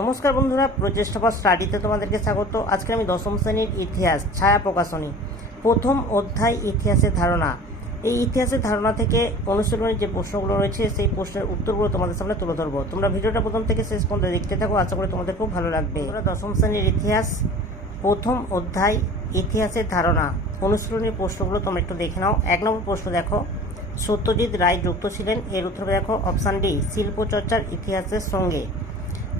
নমস্কার বন্ধুরা, প্রচেষ্টা ফর স্টাডিতে তোমাদেরকে স্বাগত। আজকে আমি দশম শ্রেণীর ইতিহাস ছায়া প্রকাশনী প্রথম অধ্যায় ইতিহাসের ধারণা। এই ইতিহাসের ধারণা থেকে অনুশীলনের যে প্রশ্নগুলো রয়েছে সেই প্রশ্নের উত্তরগুলো তোমাদের সামনে তুলে ধরবো। তোমরা ভিডিওটা প্রথম থেকে শেষ পর্যন্ত দেখতে থাকো, আশা করি তোমাদের খুব ভালো লাগবে। তোমরা দশম শ্রেণীর ইতিহাস প্রথম অধ্যায় ইতিহাসের ধারণা অনুশীলনের প্রশ্নগুলো তোমরা একটু দেখে নাও। 1 নম্বর প্রশ্ন দেখো, সত্যজিৎ রায় যুক্ত ছিলেন, এর উত্তর দেখো অপশান ডি শিল্প চর্চার ইতিহাসের সঙ্গে।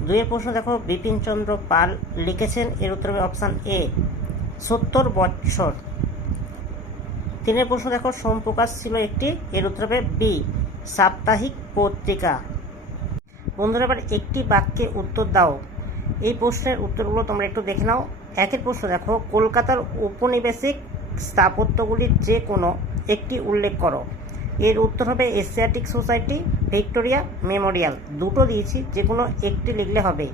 2 প্রশ্ন দেখো, বিপিনচন্দ্র পাল লিখেছেন, এর উত্তর হবে অপশান এ 70 বৎসর। 3 প্রশ্ন দেখো, সোমপ্রকাশ ছিল একটি, এর উত্তর হবে বি সাপ্তাহিক পত্রিকা। বন্ধুরা এবার একটি বাক্যে উত্তর দাও। এই প্রশ্নের উত্তরগুলো তোমরা একটু দেখে নাও। 1 প্রশ্ন দেখো, কলকাতার ঔপনিবেশিক স্থাপত্যগুলির যে কোনো একটি উল্লেখ করো। এর উত্তর হবে এশিয়াটিক সোসাইটি, ভিক্টোরিয়া মেমোরিয়াল। দুটো দিয়েছি, যে কোনো একটি লিখলে হবে।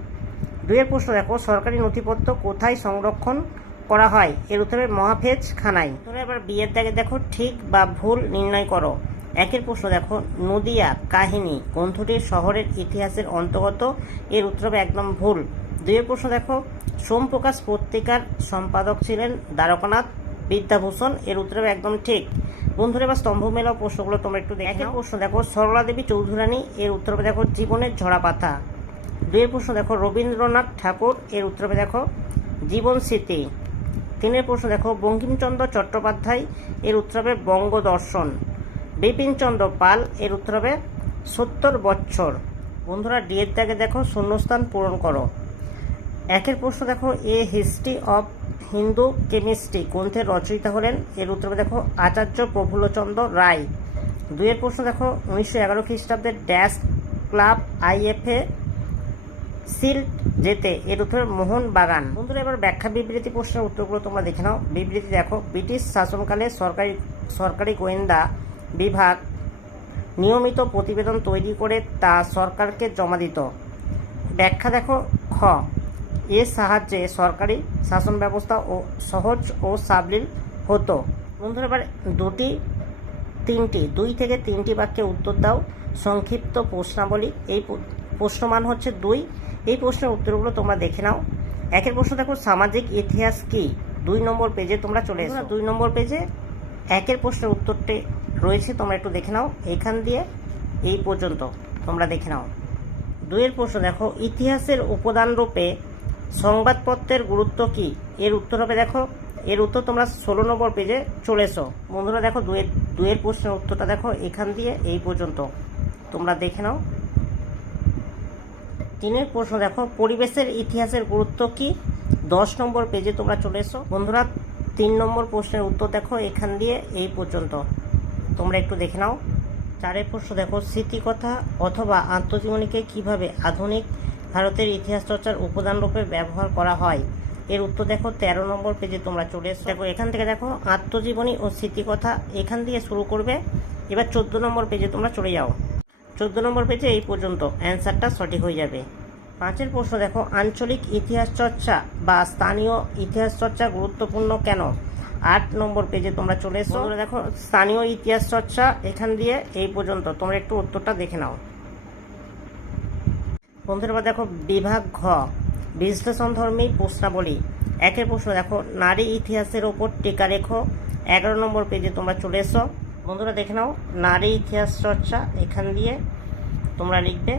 2 প্রশ্ন দেখো, সরকারি নথিপত্র কোথায় সংরক্ষণ করা হয়? এর উত্তর হবে মহাফেজ খানায়। তোমরা এবার বিয়ের দাগে দেখো ঠিক বা ভুল নির্ণয় করো। 1 প্রশ্ন দেখো, নদিয়া কাহিনী গ্রন্থটির শহরের ইতিহাসের অন্তর্গত, এর উত্তর হবে একদম ভুল। 2 প্রশ্ন দেখো, সোমপ্রকাশ পত্রিকার সম্পাদক ছিলেন দ্বারকানাথ বিদ্যাভূষণ, এর উত্তর হবে একদম ঠিক। বন্ধুরা এবার স্তম্ভ মেলা প্রশ্নগুলো তোমরা একটু দেখো। 1 প্রশ্ন দেখো, সরলা দেবী চৌধুরানী, এর উত্তর হবে দেখো জীবনের ঝরা পাতা। 2 প্রশ্ন দেখো, রবীন্দ্রনাথ ঠাকুর, এর উত্তর হবে দেখো জীবন স্মৃতি। 3 প্রশ্ন দেখো, বঙ্কিমচন্দ্র চট্টোপাধ্যায়, এর উত্তর হবে বঙ্গদর্শন। বিপিনচন্দ্র পাল, এর উত্তর হবে 70 বৎসর। বন্ধুরা ডি এর দাগে দেখো শূন্যস্থান পূরণ করো। 1 প্রশ্ন দেখো, a history of Hindu chemistry গ্রন্থের রচয়িতা হলেন, এর উত্তর হবে দেখো আচার্য প্রফুল্লচন্দ্র রায়। 2 প্রশ্ন দেখো, 1911 খ্রিস্টাব্দে ড্যাশ ক্লাব আইএফএ সিল্ট জেতে, এর উত্তর মোহন বাগান। বন্ধুরা এবার ব্যাখ্যা বিবৃতি প্রশ্নের উত্তরগুলো তোমরা দেখে নাও। বিবৃতি দেখো, ব্রিটিশ শাসনকালে সরকারি গোয়েন্দা বিভাগ নিয়মিত প্রতিবেদন তৈরি করে তা সরকারকে জমা দিত। ব্যাখ্যা দেখো খ, এর সাহায্যে সরকারি শাসন ব্যবস্থা ও সহজ ও সাবলীল হতো। বন্ধুরা এবার 2 থেকে 3টি বাক্যে উত্তর দাও। সংক্ষিপ্ত প্রশ্নাবলী, এই প্রশ্নমান হচ্ছে 2। এই প্রশ্নের উত্তরগুলো তোমরা দেখে নাও। 1 প্রশ্ন দেখো, সামাজিক ইতিহাস কি? 2 নম্বর পেজে তোমরা চলে এসো। 2 নম্বর পেজে 1 প্রশ্নের উত্তরটি রয়েছে, তোমরা একটু দেখে নাও। এখান দিয়ে এই পর্যন্ত তোমরা দেখে নাও। 2 প্রশ্ন দেখো, ইতিহাসের উপাদান রূপে সংবাদপত্রের গুরুত্ব কি? এর উত্তর হবে দেখো, এর উত্তর তোমরা 16 নম্বর পেজে চলে এসো। বন্ধুরা দেখো 2 প্রশ্নের উত্তরটা দেখো এখান দিয়ে এই পর্যন্ত তোমরা দেখে নাও। 3 প্রশ্ন দেখো, পরিবেশের ইতিহাসের গুরুত্ব কি? 10 নম্বর পেজে তোমরা চলে এসো। বন্ধুরা 3 নম্বর প্রশ্নের উত্তর দেখো এখান দিয়ে এই পর্যন্ত তোমরা একটু দেখে নাও। 4 প্রশ্ন দেখো, স্মৃতিকথা অথবা আত্মজীবনীকে কিভাবে আধুনিক ভারতের ইতিহাস চর্চার উপাদান রূপে ব্যবহার করা হয়? এর উত্তর দেখো 13 নম্বর পেজে তোমরা চলে এসো। দেখো এখান থেকে দেখো আত্মজীবনী ও স্মৃতিকথা এখান দিয়ে শুরু করবে। এবার 14 নম্বর পেজে তোমরা চলে যাও। 14 নম্বর পেজে এই পর্যন্ত অ্যান্সারটা সঠিক হয়ে যাবে। 5 প্রশ্ন দেখো, আঞ্চলিক ইতিহাস চর্চা বা স্থানীয় ইতিহাস চর্চা গুরুত্বপূর্ণ কেন? 8 নম্বর পেজে তোমরা চলে এসো। দেখো স্থানীয় ইতিহাস চর্চা এখান দিয়ে এই পর্যন্ত তোমরা একটু উত্তরটা দেখে নাও। বন্ধুরা দেখো বিভাগ ঘ, বিশ্লেষণধর্মী প্রশ্নাবলী। 1 প্রশ্ন দেখো, নারী ইতিহাসের ওপর টিকা লেখো। 11 নম্বর পেজে তোমরা চলে এসো। বন্ধুরা দেখে নাও নারী ইতিহাস চর্চা এখান দিয়ে তোমরা লিখবে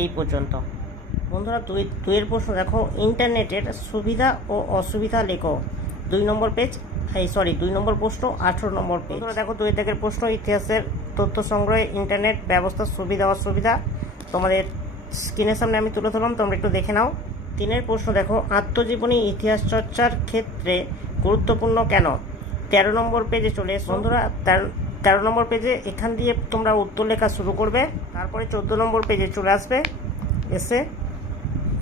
এই পর্যন্ত। বন্ধুরা 2 প্রশ্ন দেখো, ইন্টারনেটের সুবিধা ও অসুবিধা লেখো। 2 নম্বর পেজ, 2 নম্বর প্রশ্ন 18 নম্বর পেজ। বন্ধুরা দেখো 2 দাগের প্রশ্ন, ইতিহাসের তথ্য সংগ্রহে ইন্টারনেট ব্যবস্থার সুবিধা অসুবিধা তোমাদের স্ক্রিনের সামনে আমি তুলে ধরলাম, তোমরা একটু দেখে নাও। 3 প্রশ্ন দেখো, আত্মজীবনী ইতিহাস চর্চার ক্ষেত্রে গুরুত্বপূর্ণ কেন? 13 নম্বর পেজে চলে এসো। বন্ধুরা 13 নম্বর পেজে এখান দিয়ে তোমরা উত্তর লেখা শুরু করবে। তারপরে 14 নম্বর পেজে চলে আসবে, এসে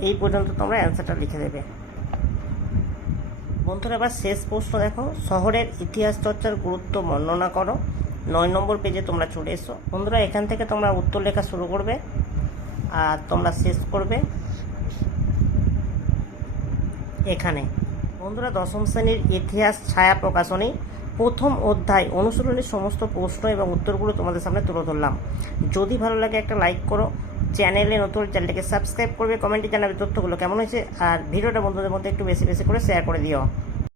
এই পর্যন্ত তোমরা অ্যান্সারটা লিখে দেবে। বন্ধুরা এবার শেষ প্রশ্ন দেখো, শহরের ইতিহাস চর্চার গুরুত্ব বর্ণনা করো। 9 নম্বর পেজে তোমরা চলে এসো। বন্ধুরা এখান থেকে তোমরা উত্তর লেখা শুরু করবে আর তোমরা শেষ করবে এখানে। বন্ধুরা দশম শ্রেণীর ইতিহাস ছায়া প্রকাশনী প্রথম অধ্যায় অনুশীলনের সমস্ত প্রশ্ন এবং উত্তরগুলো তোমাদের সামনে তুলে ধরলাম। যদি ভালো লাগে একটা লাইক করো, চ্যানেলে নতুন, চ্যানেলটিকে সাবস্ক্রাইব করবে, কমেন্টে জানাবে তথ্যগুলো কেমন হয়েছে, আর ভিডিওটা বন্ধুদের মধ্যে একটু বেশি বেশি করে শেয়ার করে দিও।